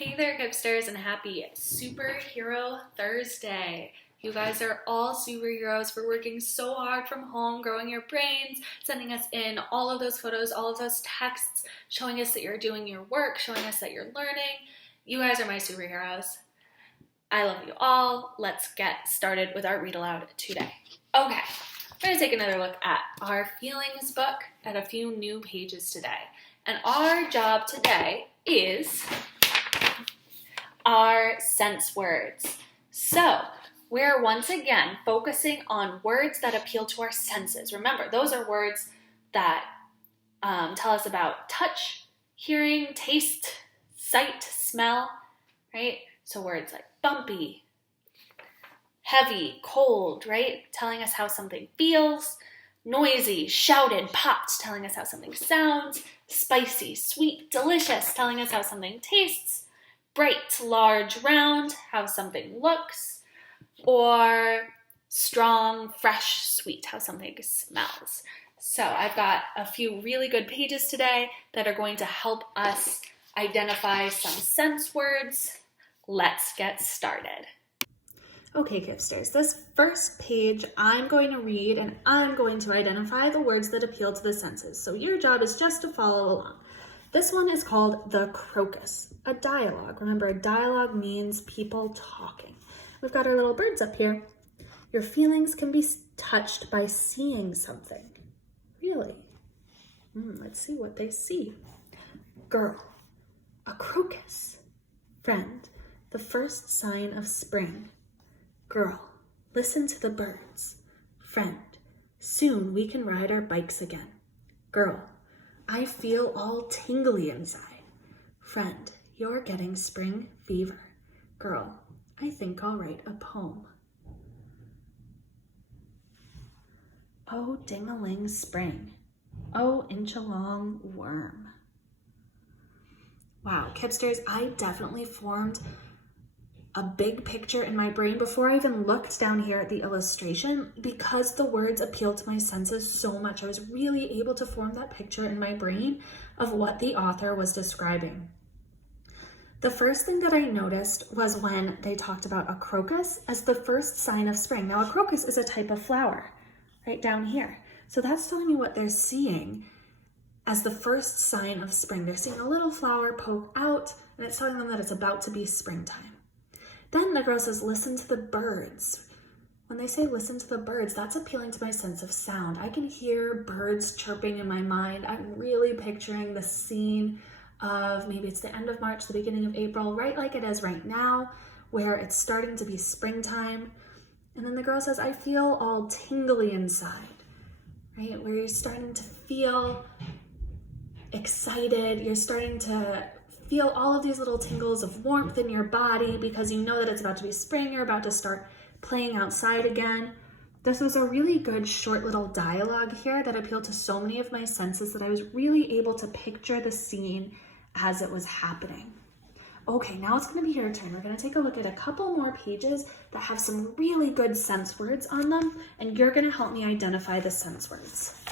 Hey there, Gipsters, and happy Superhero Thursday. You guys are all superheroes for working so hard from home, growing your brains, sending us in all of those photos, all of those texts, showing us that you're doing your work, showing us that you're learning. You guys are my superheroes. I love you all. Let's get started with our read aloud today. Okay, we're going to take another look at our feelings book at a few new pages today. And our job today is our sense words. So we're once again focusing on words that appeal to our senses. Remember, those are words that tell us about touch, hearing, taste, sight, smell, right? So words like bumpy, heavy, cold, right? Telling us how something feels. Noisy, shouted, popped, telling us how something sounds. Spicy, sweet, delicious, telling us how something tastes. Bright, large, round, how something looks. Or strong, fresh, sweet, how something smells. So I've got a few really good pages today that are going to help us identify some sense words. Let's get started. Okay, Gipsters, this first page I'm going to read and I'm going to identify the words that appeal to the senses. So your job is just to follow along. This one is called The Crocus, a dialogue. Remember, a dialogue means people talking. We've got our little birds up here. Your feelings can be touched by seeing something. Really? Let's see what they see. Girl, a crocus. Friend, the first sign of spring. Girl, listen to the birds. Friend, soon we can ride our bikes again. Girl, I feel all tingly inside. Friend, you're getting spring fever. Girl, I think I'll write a poem. Oh, ding-a-ling spring. Oh, inch-a-long worm. Wow, Kipsters, I definitely formed a big picture in my brain before I even looked down here at the illustration. Because the words appeal to my senses so much, I was really able to form that picture in my brain of what the author was describing. The first thing that I noticed was when they talked about a crocus as the first sign of spring. Now, a crocus is a type of flower right down here. So that's telling me what they're seeing as the first sign of spring. They're seeing a little flower poke out, and it's telling them that it's about to be springtime. Then the girl says, listen to the birds. When they say listen to the birds, that's appealing to my sense of sound. I can hear birds chirping in my mind. I'm really picturing the scene of maybe it's the end of March, the beginning of April, right like it is right now, where it's starting to be springtime. And then the girl says, I feel all tingly inside, right? Where you're starting to feel excited. You're starting to feel all of these little tingles of warmth in your body because you know that it's about to be spring. You're about to start playing outside again. This was a really good short little dialogue here that appealed to so many of my senses that I was really able to picture the scene as it was happening. Okay, now it's going to be your turn. We're going to take a look at a couple more pages that have some really good sense words on them, and you're going to help me identify the sense words.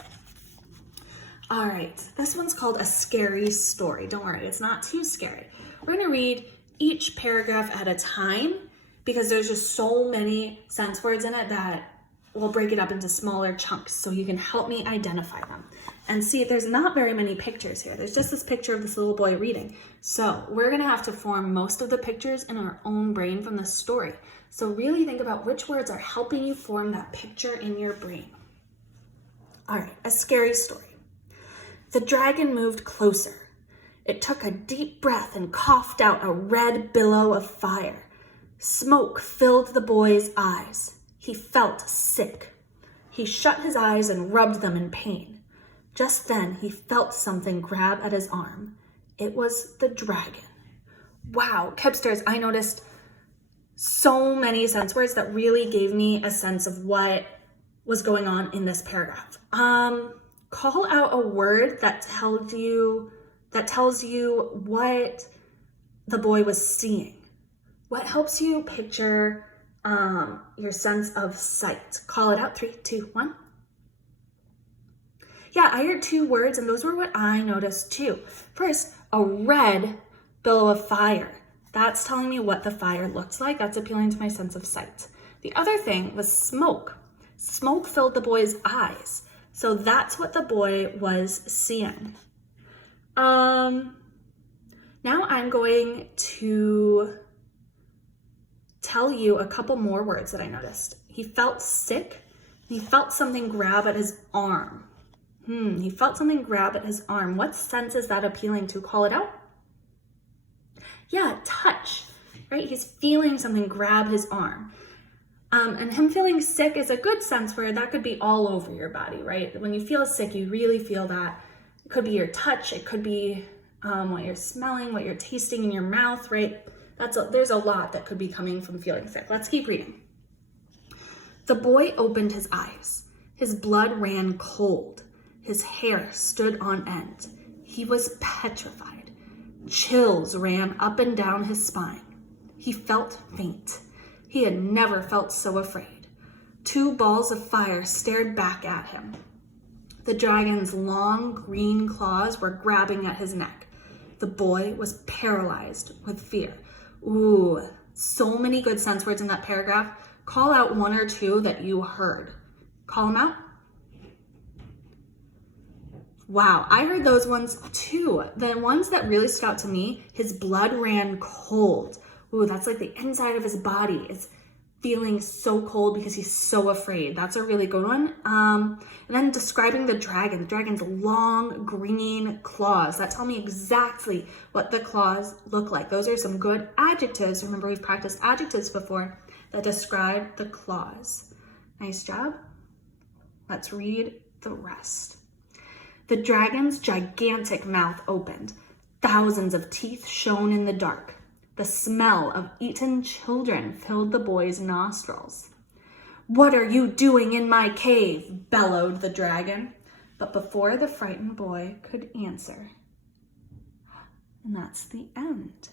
All right, this one's called A Scary Story. Don't worry, it's not too scary. We're gonna read each paragraph at a time because there's just so many sense words in it that we'll break it up into smaller chunks so you can help me identify them. And see, there's not very many pictures here. There's just this picture of this little boy reading. So we're gonna have to form most of the pictures in our own brain from the story. So really think about which words are helping you form that picture in your brain. All right, a scary story. The dragon moved closer. It took a deep breath and coughed out a red billow of fire. Smoke filled the boy's eyes. He felt sick. He shut his eyes and rubbed them in pain. Just then, he felt something grab at his arm. It was the dragon. Wow, Kipsters, I noticed so many sense words that really gave me a sense of what was going on in this paragraph. Call out a word that tells you what the boy was seeing. What helps you picture your sense of sight? Call it out. 3, 2, 1. Yeah, I heard 2 words, and those were what I noticed too. First, a red billow of fire. That's telling me what the fire looked like. That's appealing to my sense of sight. The other thing was smoke. Smoke filled the boy's eyes. So that's what the boy was seeing. Now I'm going to tell you a couple more words that I noticed. He felt sick. He felt something grab at his arm. He felt something grab at his arm. What sense is that appealing to? Call it out. Yeah, touch, right? He's feeling something grab his arm. And him feeling sick is a good sense where that could be all over your body, right? When you feel sick, you really feel that. It could be your touch. It could be what you're smelling, what you're tasting in your mouth, right? There's a lot that could be coming from feeling sick. Let's keep reading. The boy opened his eyes. His blood ran cold. His hair stood on end. He was petrified. Chills ran up and down his spine. He felt faint. He had never felt so afraid. 2 balls of fire stared back at him. The dragon's long green claws were grabbing at his neck. The boy was paralyzed with fear. Ooh, so many good sense words in that paragraph. Call out 1 or 2 that you heard. Call them out. Wow, I heard those ones too. The ones that really stood out to me, his blood ran cold. Ooh, that's like the inside of his body is feeling so cold because he's so afraid. That's a really good one. And then describing the dragon's long green claws. That tell me exactly what the claws look like. Those are some good adjectives. Remember, we've practiced adjectives before that describe the claws. Nice job. Let's read the rest. The dragon's gigantic mouth opened. Thousands of teeth shone in the dark. The smell of eaten children filled the boy's nostrils. "What are you doing in my cave?" bellowed the dragon. But before the frightened boy could answer. And that's the end.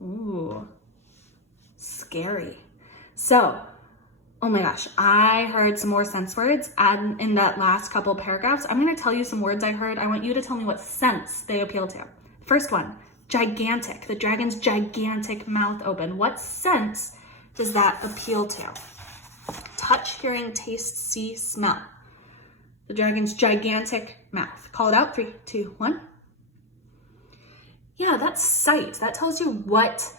Ooh, scary. So, oh my gosh, I heard some more sense words in that last couple paragraphs. I'm going to tell you some words I heard. I want you to tell me what sense they appeal to. First one, gigantic. The dragon's gigantic mouth open. What sense does that appeal to? Touch, hearing, taste, see, smell. The dragon's gigantic mouth. Call it out. 3, 2, 1. Yeah, that's sight. That tells you what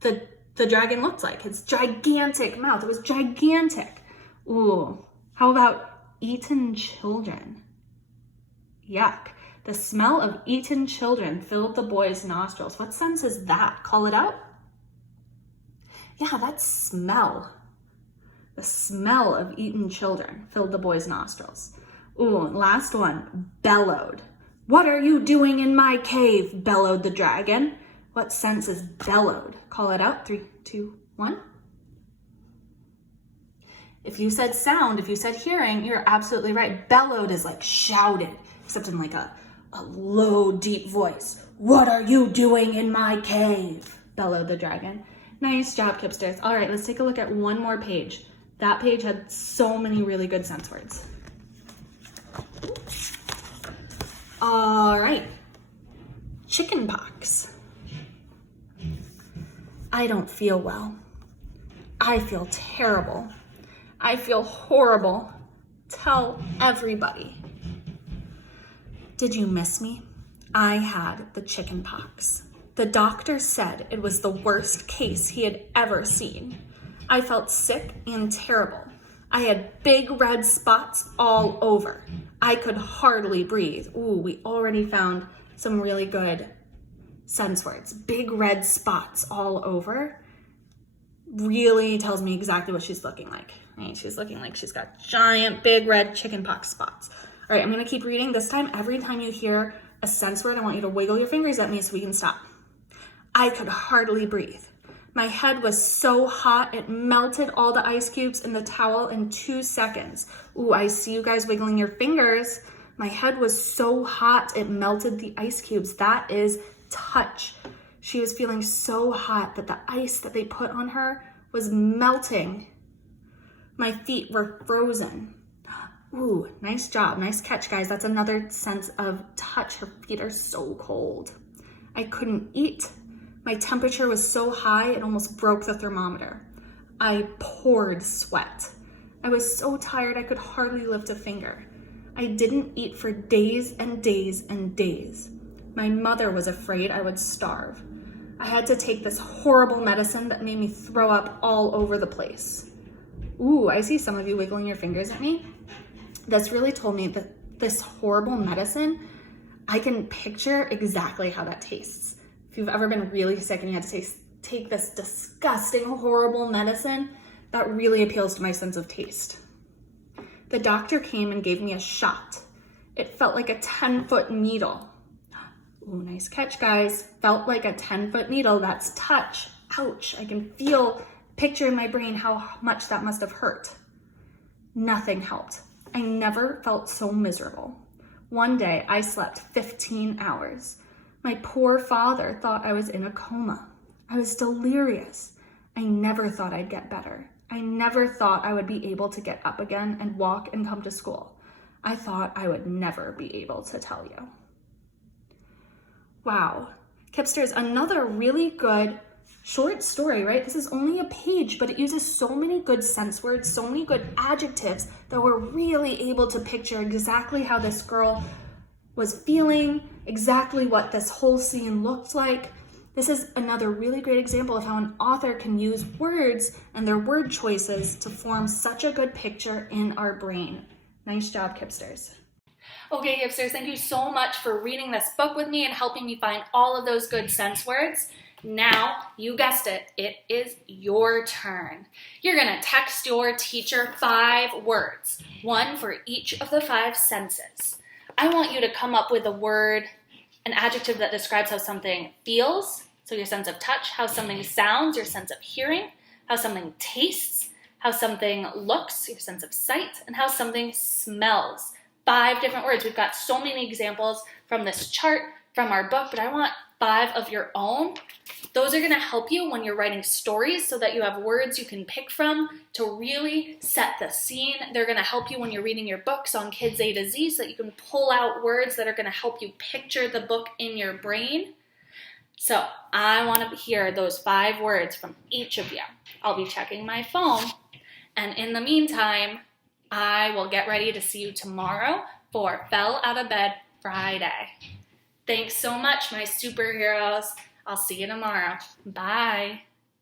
the dragon looked like. His gigantic mouth. It was gigantic. Ooh. How about eaten children? Yuck. The smell of eaten children filled the boy's nostrils. What sense is that? Call it out. Yeah, that's smell. The smell of eaten children filled the boy's nostrils. Ooh, last one. Bellowed. "What are you doing in my cave?" bellowed the dragon. What sense is bellowed? Call it out. 3, 2, 1. If you said sound, if you said hearing, you're absolutely right. Bellowed is like shouted, except in like a low, deep voice. "What are you doing in my cave?" bellowed the dragon. Nice job, Kipsters. All right, let's take a look at one more page. That page had so many really good sense words. All right. Chicken pox. I don't feel well. I feel terrible. I feel horrible. Tell everybody. Did you miss me? I had the chicken pox. The doctor said it was the worst case he had ever seen. I felt sick and terrible. I had big red spots all over. I could hardly breathe. Ooh, we already found some really good sense words. Big red spots all over really tells me exactly what she's looking like. Right? She's looking like she's got giant, big red chickenpox spots. All right, I'm going to keep reading. This time, every time you hear a sense word, I want you to wiggle your fingers at me so we can stop. I could hardly breathe. My head was so hot, it melted all the ice cubes in the towel in 2 seconds. Ooh, I see you guys wiggling your fingers. My head was so hot, it melted the ice cubes. That is touch. She was feeling so hot that the ice that they put on her was melting. My feet were frozen. Ooh, nice job. Nice catch, guys. That's another sense of touch. Her feet are so cold. I couldn't eat. My temperature was so high it almost broke the thermometer. I poured sweat. I was so tired I could hardly lift a finger. I didn't eat for days and days and days. My mother was afraid I would starve. I had to take this horrible medicine that made me throw up all over the place. Ooh, I see some of you wiggling your fingers at me. This really told me that this horrible medicine, I can picture exactly how that tastes. If you've ever been really sick and you had to take this disgusting, horrible medicine, that really appeals to my sense of taste. The doctor came and gave me a shot. It felt like a 10-foot needle. Ooh, nice catch, guys. Felt like a 10-foot needle. That's touch. Ouch. I can picture in my brain how much that must have hurt. Nothing helped. I never felt so miserable. One day, I slept 15 hours. My poor father thought I was in a coma. I was delirious. I never thought I'd get better. I never thought I would be able to get up again and walk and come to school. I thought I would never be able to tell you. Wow. Kipsters, another really good short story, right? This is only a page, but it uses so many good sense words, so many good adjectives that we're really able to picture exactly how this girl was feeling, exactly what this whole scene looked like. This is another really great example of how an author can use words and their word choices to form such a good picture in our brain. Nice job, Kipsters. Okay, Hipsters, thank you so much for reading this book with me and helping me find all of those good sense words. Now, you guessed it, it is your turn. You're going to text your teacher 5 words, one for each of the 5 senses. I want you to come up with a word, an adjective that describes how something feels, so your sense of touch, how something sounds, your sense of hearing, how something tastes, how something looks, your sense of sight, and how something smells. 5 different words. We've got so many examples from this chart, from our book, but I want 5 of your own. Those are going to help you when you're writing stories so that you have words you can pick from to really set the scene. They're going to help you when you're reading your books on Kids A to Z so that you can pull out words that are going to help you picture the book in your brain. So I want to hear those 5 words from each of you. I'll be checking my phone, and in the meantime, I will get ready to see you tomorrow for Fell Out of Bed Friday. Thanks so much, my superheroes. I'll see you tomorrow. Bye.